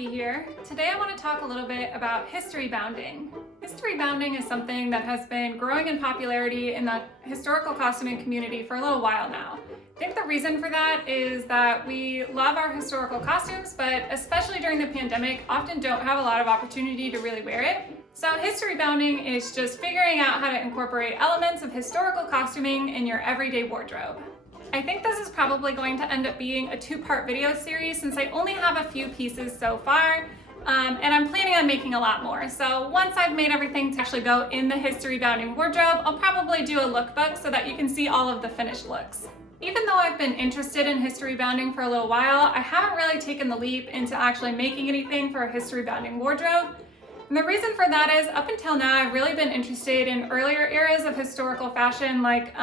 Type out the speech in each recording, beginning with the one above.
Ivy here. Today I want to talk a little bit about history bounding. History bounding is something that has been growing in popularity in the historical costuming community for a little while now. I think the reason for that is that we love our historical costumes, but especially during the pandemic, often don't have a lot of opportunity to really wear it. So history bounding is just figuring out how to incorporate elements of historical costuming in your everyday wardrobe. I think this is probably going to end up being a two-part video series since I only have a few pieces so far, and I'm planning on making a lot more. So once I've made everything to actually go in the history bounding wardrobe, I'll probably do a lookbook so that you can see all of the finished looks. Even though I've been interested in history bounding for a little while, I haven't really taken the leap into actually making anything for a history bounding wardrobe. And the reason for that is, up until now, I've really been interested in earlier eras of historical fashion, like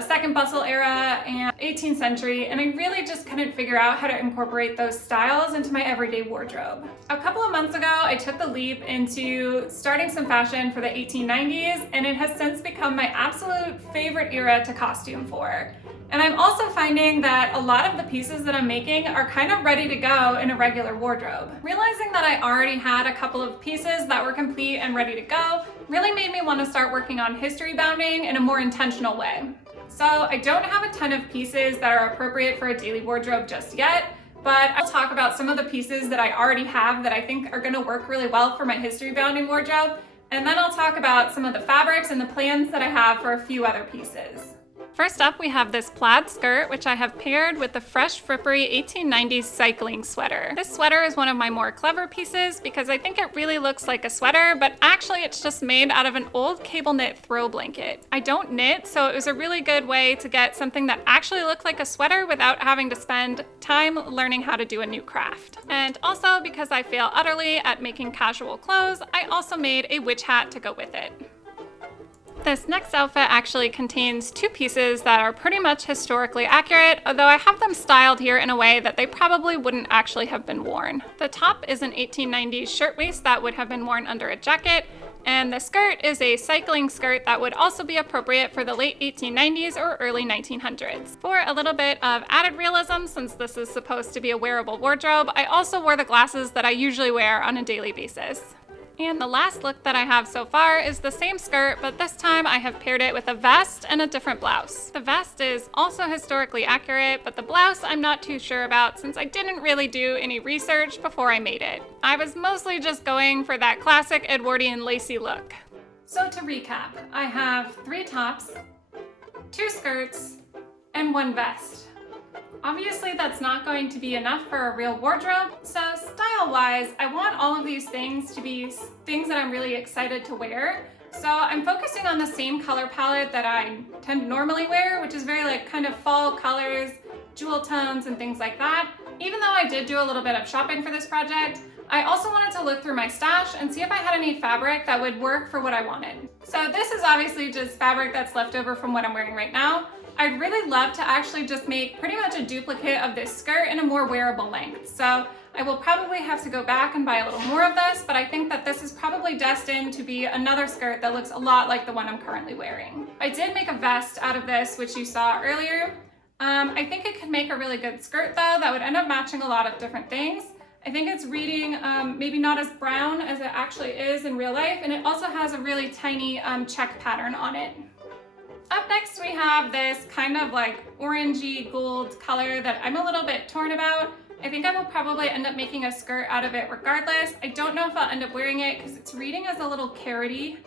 Second Bustle era and 18th century, and I really just couldn't figure out how to incorporate those styles into my everyday wardrobe. A couple of months ago, I took the leap into starting some fashion for the 1890s, and it has since become my absolute favorite era to costume for. And I'm also finding that a lot of the pieces that I'm making are kind of ready to go in a regular wardrobe. Realizing that I already had a couple of pieces that were complete and ready to go really made me want to start working on history bounding in a more intentional way. So I don't have a ton of pieces that are appropriate for a daily wardrobe just yet, but I'll talk about some of the pieces that I already have that I think are going to work really well for my history bounding wardrobe, and then I'll talk about some of the fabrics and the plans that I have for a few other pieces. First up, we have this plaid skirt, which I have paired with the Fresh Frippery 1890s cycling sweater. This sweater is one of my more clever pieces because I think it really looks like a sweater, but actually it's just made out of an old cable knit throw blanket. I don't knit, so it was a really good way to get something that actually looked like a sweater without having to spend time learning how to do a new craft. And also, because I fail utterly at making casual clothes, I also made a witch hat to go with it. This next outfit actually contains two pieces that are pretty much historically accurate, although I have them styled here in a way that they probably wouldn't actually have been worn. The top is an 1890s shirtwaist that would have been worn under a jacket, and the skirt is a cycling skirt that would also be appropriate for the late 1890s or early 1900s. For a little bit of added realism, since this is supposed to be a wearable wardrobe, I also wore the glasses that I usually wear on a daily basis. And the last look that I have so far is the same skirt, but this time I have paired it with a vest and a different blouse. The vest is also historically accurate, but the blouse I'm not too sure about since I didn't really do any research before I made it. I was mostly just going for that classic Edwardian lacy look. So to recap, I have 3 tops, 2 skirts, and 1 vest. Obviously, that's not going to be enough for a real wardrobe, so style-wise, I want all of these things to be things that I'm really excited to wear. So I'm focusing on the same color palette that I tend to normally wear, which is very kind of fall colors, jewel tones, and things like that. Even though I did do a little bit of shopping for this project, I also wanted to look through my stash and see if I had any fabric that would work for what I wanted. So this is obviously just fabric that's left over from what I'm wearing right now. I'd really love to actually just make pretty much a duplicate of this skirt in a more wearable length. So I will probably have to go back and buy a little more of this, but I think that this is probably destined to be another skirt that looks a lot like the one I'm currently wearing. I did make a vest out of this, which you saw earlier. I think it could make a really good skirt though, that would end up matching a lot of different things. I think it's reading maybe not as brown as it actually is in real life, and it also has a really tiny check pattern on it. Up next, we have this kind of orangey gold color that I'm a little bit torn about. I think I will probably end up making a skirt out of it regardless. I don't know if I'll end up wearing it because it's reading as a little carroty,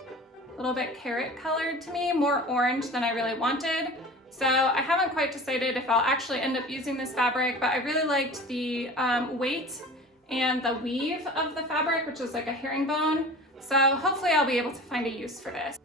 a little bit carrot colored to me, more orange than I really wanted. So I haven't quite decided if I'll actually end up using this fabric, but I really liked the weight and the weave of the fabric, which is like a herringbone. So hopefully I'll be able to find a use for this.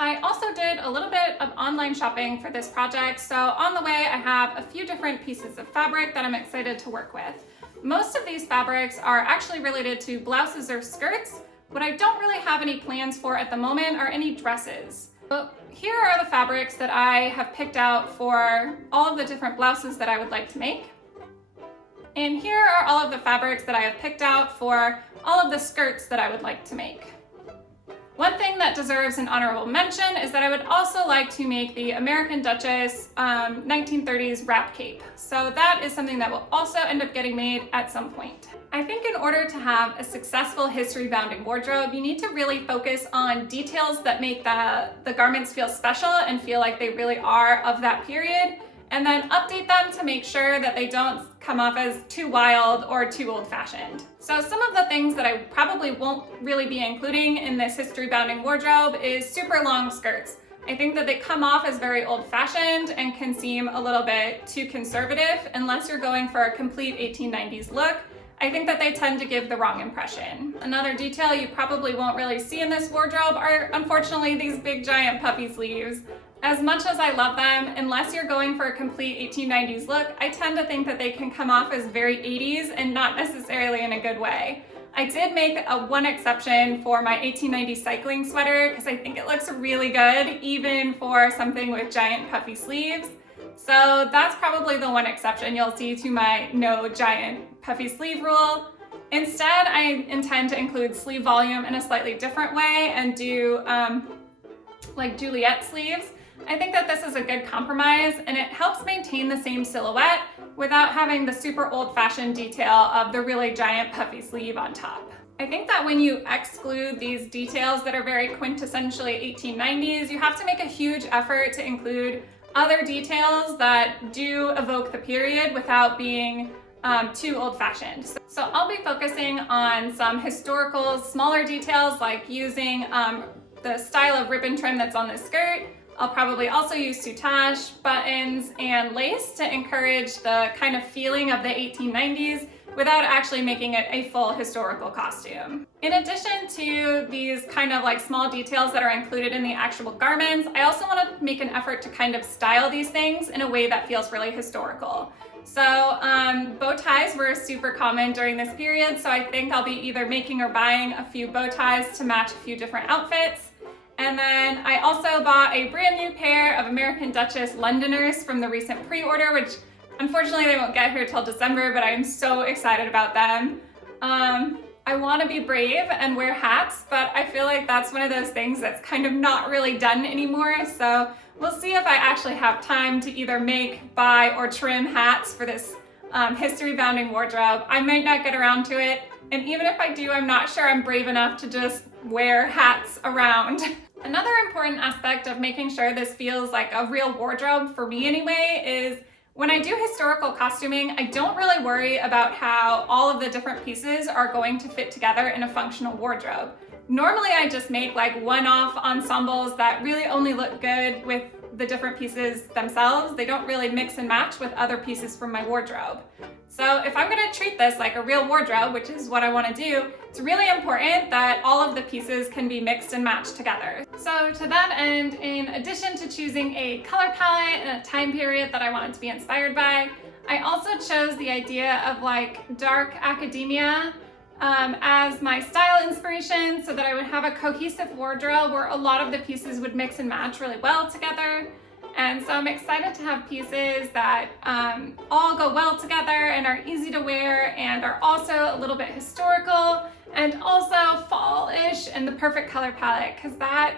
I also did a little bit of online shopping for this project, so on the way I have a few different pieces of fabric that I'm excited to work with. Most of these fabrics are actually related to blouses or skirts. What I don't really have any plans for at the moment are any dresses. But here are the fabrics that I have picked out for all of the different blouses that I would like to make. And here are all of the fabrics that I have picked out for all of the skirts that I would like to make. One thing that deserves an honorable mention is that I would also like to make the American Duchess 1930s wrap cape. So that is something that will also end up getting made at some point. I think in order to have a successful history-bounding wardrobe, you need to really focus on details that make the garments feel special and feel like they really are of that period, and then update them to make sure that they don't come off as too wild or too old-fashioned. So some of the things that I probably won't really be including in this history-bounding wardrobe is super long skirts. I think that they come off as very old-fashioned and can seem a little bit too conservative unless you're going for a complete 1890s look. I think that they tend to give the wrong impression. Another detail you probably won't really see in this wardrobe are, unfortunately, these big giant puffy sleeves. As much as I love them, unless you're going for a complete 1890s look, I tend to think that they can come off as very 80s and not necessarily in a good way. I did make one exception for my 1890s cycling sweater because I think it looks really good, even for something with giant puffy sleeves. So that's probably the one exception you'll see to my no giant puffy sleeve rule. Instead, I intend to include sleeve volume in a slightly different way and do like Juliet sleeves. I think that this is a good compromise and it helps maintain the same silhouette without having the super old-fashioned detail of the really giant puffy sleeve on top. I think that when you exclude these details that are very quintessentially 1890s, you have to make a huge effort to include other details that do evoke the period without being too old-fashioned. So I'll be focusing on some historical, smaller details like using the style of ribbon trim that's on this skirt. I'll probably also use soutache, buttons, and lace to encourage the kind of feeling of the 1890s without actually making it a full historical costume. In addition to these kind of like small details that are included in the actual garments, I also want to make an effort to kind of style these things in a way that feels really historical. So bow ties were super common during this period, so I think I'll be either making or buying a few bow ties to match a few different outfits. And then I also bought a brand new pair of American Duchess Londoners from the recent pre-order, which unfortunately they won't get here till December, but I am so excited about them. I want to be brave and wear hats, but I feel like that's one of those things that's kind of not really done anymore. So we'll see if I actually have time to either make, buy, or trim hats for this history-bounding wardrobe. I might not get around to it, and even if I do, I'm not sure I'm brave enough to just wear hats around. Another important aspect of making sure this feels like a real wardrobe, for me anyway, is when I do historical costuming, I don't really worry about how all of the different pieces are going to fit together in a functional wardrobe. Normally I just make like one-off ensembles that really only look good with the different pieces themselves. They don't really mix and match with other pieces from my wardrobe. So if I'm gonna treat this like a real wardrobe, which is what I wanna do, it's really important that all of the pieces can be mixed and matched together. So to that end, in addition to choosing a color palette and a time period that I wanted to be inspired by, I also chose the idea of like dark academia as my style inspiration so that I would have a cohesive wardrobe where a lot of the pieces would mix and match really well together. And so I'm excited to have pieces that all go well together and are easy to wear and are also a little bit historical and also fall-ish and the perfect color palette, because that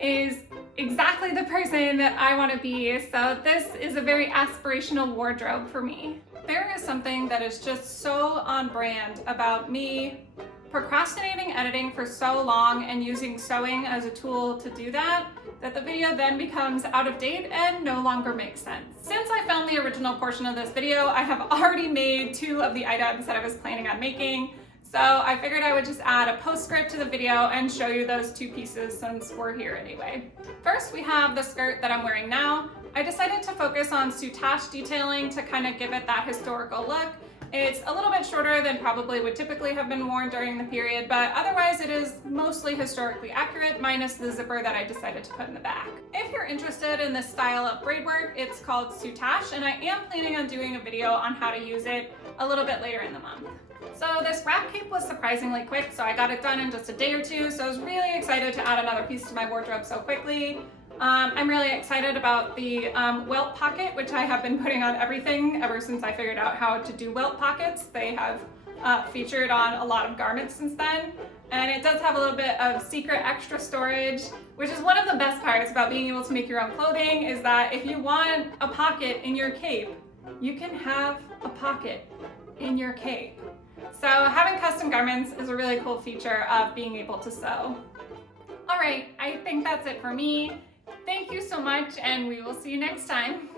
is exactly the person that I want to be. So this is a very aspirational wardrobe for me. There is something that is just so on brand about me procrastinating editing for so long and using sewing as a tool to do that the video then becomes out of date and no longer makes sense. Since I filmed the original portion of this video, I have already made 2 of the items that I was planning on making. So I figured I would just add a postscript to the video and show you those 2 pieces since we're here anyway. First, we have the skirt that I'm wearing now. I decided to focus on soutache detailing to kind of give it that historical look. It's a little bit shorter than probably would typically have been worn during the period, but otherwise it is mostly historically accurate, minus the zipper that I decided to put in the back. If you're interested in this style of braid work, it's called soutache, and I am planning on doing a video on how to use it a little bit later in the month. So this wrap cape was surprisingly quick, so I got it done in just a day or 2, so I was really excited to add another piece to my wardrobe so quickly. I'm really excited about the welt pocket, which I have been putting on everything ever since I figured out how to do welt pockets. They have featured on a lot of garments since then. And it does have a little bit of secret extra storage, which is one of the best parts about being able to make your own clothing, is that if you want a pocket in your cape, you can have a pocket in your cape. So having custom garments is a really cool feature of being able to sew. All right, I think that's it for me. Thank you so much, and we will see you next time.